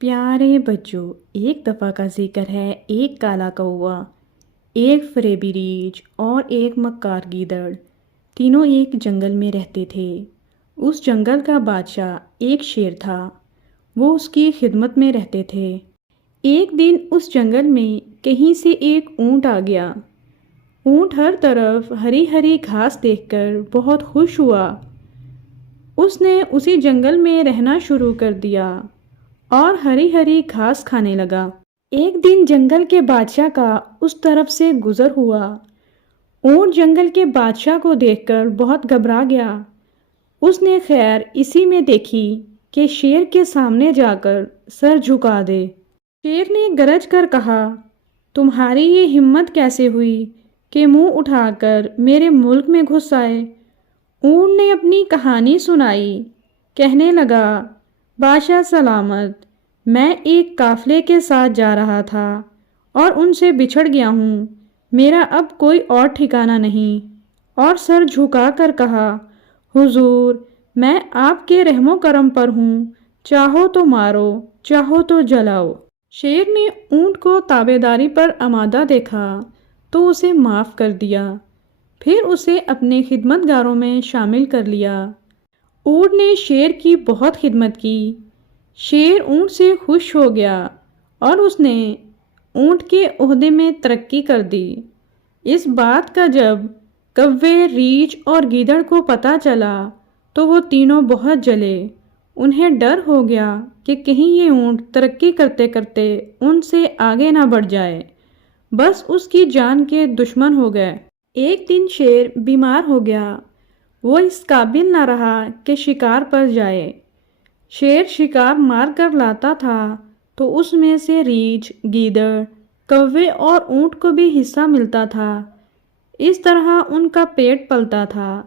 پیارے بچوں، ایک دفعہ کا ذکر ہے، ایک کالا کوا، ایک فریبی ریچھ اور ایک مکار گیدڑ، تینوں ایک جنگل میں رہتے تھے۔ اس جنگل کا بادشاہ ایک شیر تھا، وہ اس کی خدمت میں رہتے تھے۔ ایک دن اس جنگل میں کہیں سے ایک اونٹ آ گیا۔ اونٹ ہر طرف ہری ہری گھاس دیکھ کر بہت خوش ہوا۔ اس نے اسی جنگل میں رہنا شروع کر دیا اور ہری ہری گھاس کھانے لگا۔ ایک دن جنگل کے بادشاہ کا اس طرف سے گزر ہوا۔ اونٹ جنگل کے بادشاہ کو دیکھ کر بہت گھبرا گیا۔ اس نے خیر اسی میں دیکھی کہ شیر کے سامنے جا کر سر جھکا دے۔ شیر نے گرج کر کہا، تمہاری یہ ہمت کیسے ہوئی کہ منہ اٹھا کر میرے ملک میں گھس آئے؟ اونٹ نے اپنی کہانی سنائی، کہنے لگا، بادشاہ سلامت، میں ایک قافلے کے ساتھ جا رہا تھا اور ان سے بچھڑ گیا ہوں، میرا اب کوئی اور ٹھکانہ نہیں، اور سر جھکا کر کہا، حضور، میں آپ کے رحم و کرم پر ہوں، چاہو تو مارو، چاہو تو جلاؤ۔ شیر نے اونٹ کو تابعداری پر آمادہ دیکھا تو اسے معاف کر دیا، پھر اسے اپنے خدمت گاروں میں شامل کر لیا۔ اونٹ نے شیر کی بہت خدمت کی۔ شیر اونٹ سے خوش ہو گیا اور اس نے اونٹ کے عہدے میں ترقی کر دی۔ اس بات کا جب کوے، ریچھ اور گیدڑ کو پتہ چلا تو وہ تینوں بہت جلے۔ انہیں ڈر ہو گیا کہ کہیں یہ اونٹ ترقی کرتے کرتے ان سے آگے نہ بڑھ جائے، بس اس کی جان کے دشمن ہو گئے۔ ایک دن شیر بیمار ہو گیا، وہ اس قابل نہ رہا کہ شکار پر جائے۔ شیر شکار مار کر لاتا تھا تو اس میں سے ریچھ، گیدڑ، کوے اور اونٹ کو بھی حصہ ملتا تھا۔ اس طرح ان کا پیٹ پلتا تھا۔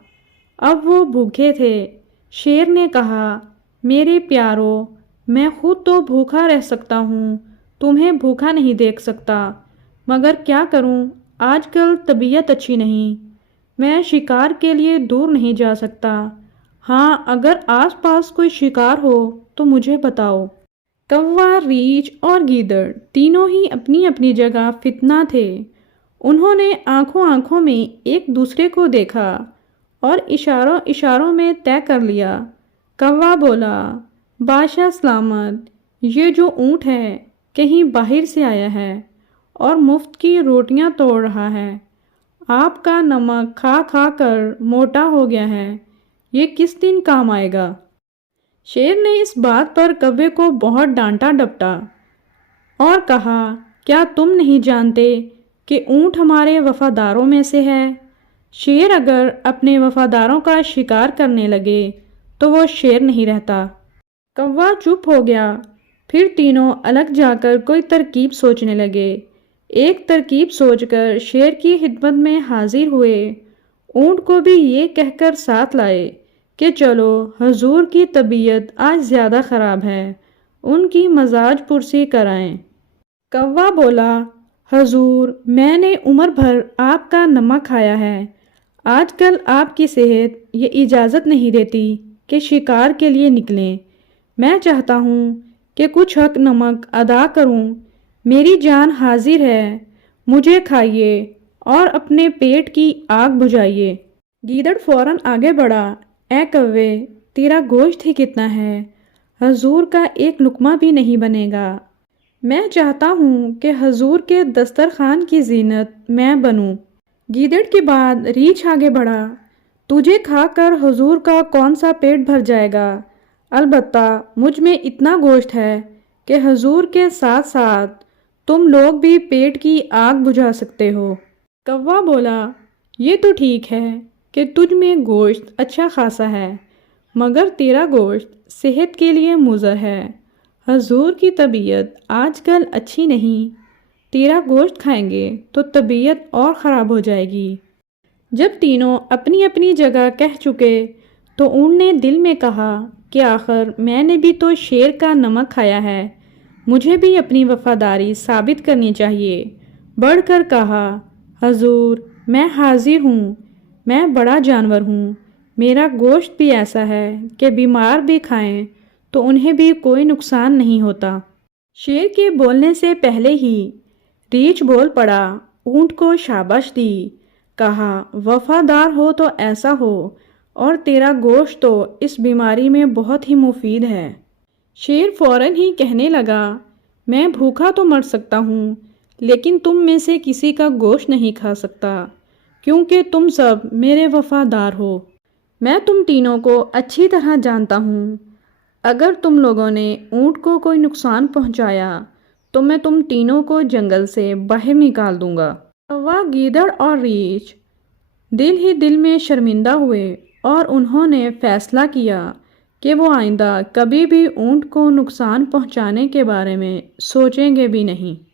اب وہ بھوکے تھے۔ شیر نے کہا، میرے پیارو، میں خود تو بھوکا رہ سکتا ہوں، تمہیں بھوکا نہیں دیکھ سکتا، مگر کیا کروں، آج کل طبیعت اچھی نہیں، میں شکار کے لیے دور نہیں جا سکتا۔ ہاں، اگر آس پاس کوئی شکار ہو تو مجھے بتاؤ۔ کوا، ریچھ اور گیدڑ تینوں ہی اپنی اپنی جگہ فتنہ تھے۔ انہوں نے آنکھوں آنکھوں میں ایک دوسرے کو دیکھا اور اشاروں اشاروں میں طے کر لیا۔ کوا بولا، بادشاہ سلامت، یہ جو اونٹ ہے کہیں باہر سے آیا ہے اور مفت کی روٹیاں توڑ رہا ہے۔ آپ کا نمک کھا کھا کر موٹا ہو گیا ہے، یہ کس دن کام آئے گا؟ شیر نے اس بات پر کوے کو بہت ڈانٹا ڈپٹا اور کہا، کیا تم نہیں جانتے کہ اونٹ ہمارے وفاداروں میں سے ہے؟ شیر اگر اپنے وفاداروں کا شکار کرنے لگے تو وہ شیر نہیں رہتا۔ کوا چپ ہو گیا۔ پھر تینوں الگ جا کر کوئی ترکیب سوچنے لگے۔ ایک ترکیب سوچ کر شیر کی خدمت میں حاضر ہوئے۔ اونٹ کو بھی یہ کہہ کر ساتھ لائے کہ چلو، حضور کی طبیعت آج زیادہ خراب ہے، ان کی مزاج پرسی کرائیں۔ کوا بولا، حضور، میں نے عمر بھر آپ کا نمک کھایا ہے، آج کل آپ کی صحت یہ اجازت نہیں دیتی کہ شکار کے لیے نکلیں۔ میں چاہتا ہوں کہ کچھ حق نمک ادا کروں، میری جان حاضر ہے، مجھے کھائیے اور اپنے پیٹ کی آگ بجھائیے۔ گیدڑ فوراً آگے بڑھا، اے کوے، تیرا گوشت ہی کتنا ہے، حضور کا ایک لقمہ بھی نہیں بنے گا۔ میں چاہتا ہوں کہ حضور کے دسترخوان کی زینت میں بنوں۔ گیدڑ کے بعد ریچھ آگے بڑھا، تجھے کھا کر حضور کا کون سا پیٹ بھر جائے گا؟ البتہ مجھ میں اتنا گوشت ہے کہ حضور کے ساتھ ساتھ تم لوگ بھی پیٹ کی آگ بجھا سکتے ہو۔ کوا بولا، یہ تو ٹھیک ہے کہ تجھ میں گوشت اچھا خاصا ہے، مگر تیرا گوشت صحت کے لیے مضر ہے، حضور کی طبیعت آج کل اچھی نہیں، تیرا گوشت کھائیں گے تو طبیعت اور خراب ہو جائے گی۔ جب تینوں اپنی اپنی جگہ کہہ چکے تو اونٹ نے دل میں کہا کہ آخر میں نے بھی تو شیر کا نمک کھایا ہے، مجھے بھی اپنی وفاداری ثابت کرنی چاہیے۔ بڑھ کر کہا، حضور، میں حاضر ہوں، میں بڑا جانور ہوں، میرا گوشت بھی ایسا ہے کہ بیمار بھی کھائیں تو انہیں بھی کوئی نقصان نہیں ہوتا۔ شیر کے بولنے سے پہلے ہی ریچھ بول پڑا، اونٹ کو شاباش دی، کہا وفادار ہو تو ایسا ہو، اور تیرا گوشت تو اس بیماری میں بہت ہی مفید ہے۔ شیر فوراً ہی کہنے لگا، میں بھوکا تو مر سکتا ہوں لیکن تم میں سے کسی کا گوشت نہیں کھا سکتا، کیونکہ تم سب میرے وفادار ہو۔ میں تم تینوں کو اچھی طرح جانتا ہوں، اگر تم لوگوں نے اونٹ کو کوئی نقصان پہنچایا تو میں تم تینوں کو جنگل سے باہر نکال دوں گا۔ کوا، گیدڑ اور ریچھ دل ہی دل میں شرمندہ ہوئے اور انہوں نے فیصلہ کیا کہ وہ آئندہ کبھی بھی اونٹ کو نقصان پہنچانے کے بارے میں سوچیں گے بھی نہیں۔